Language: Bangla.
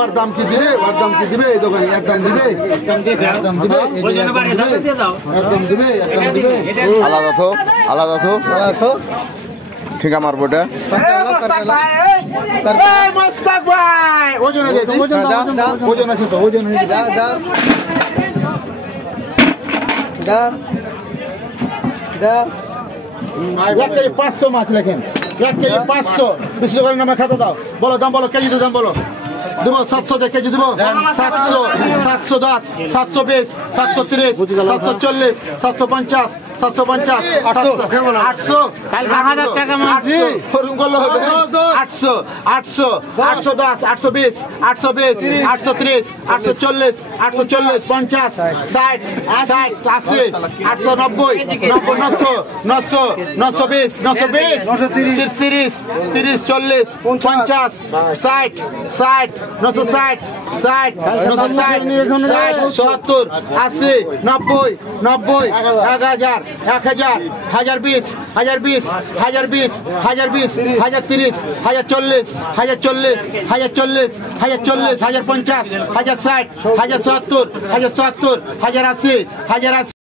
ওর দাম কি দিবে? ওর দাম কি দিবে? এই দোকানে একদম দিবে, একদম দিবে, একদম দিবে। আলাদা তো, আলাদা তো, ঠিক আমার বোটা। মোস্তাক ভাই ওজন আছে তো, ওজন আছে তো, ওজন দাও দাও দাও দাও। 1 কেজি 500 মাছ লেখেন, 1 কেজি 500। বেশি দোকানের নামে খাতা দাও, বলো দাম, বলো কেজি দাম বলো। দেবো 700 দিয়ে কেজি দেবো, 700, 710, 720, 730, 740, 750, 750, 800, 1000 টাকা মাছ ওরকম করলে হবে। 800, 800, 810, 820, 820, 830, 840, 840, 50, 60, 60, 80, 890, 900, 900, 920, 920, 30, 30, 40, 50, 60, 60, 960, 60, 960, 60, 70, 80, 90, 90, 1000, 1000, 1020, 1020, 1020, 1020, 1030, 1040, 1040, 1040, 1040, 1050, 1060, 1070, 1070, 1080, 1080।